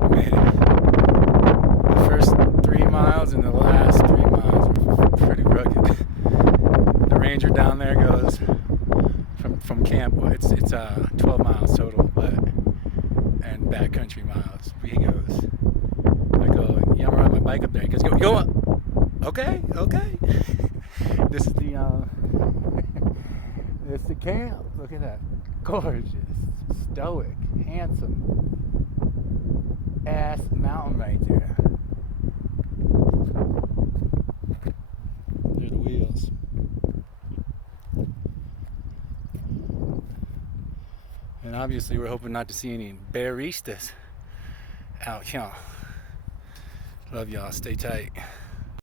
We made it. The first 3 miles and the last 3 miles were pretty rugged. The ranger down there goes from camp. Well, it's 12 miles total, but and backcountry miles. He goes. I go. Yeah, I'm riding my bike up there. He goes, go up. Okay, okay. This is the it's the camp. Look at that, gorgeous, stoic, handsome ass mountain right there. There's the wheels. And obviously, we're hoping not to see any bearistas out here. Love y'all. Stay tight.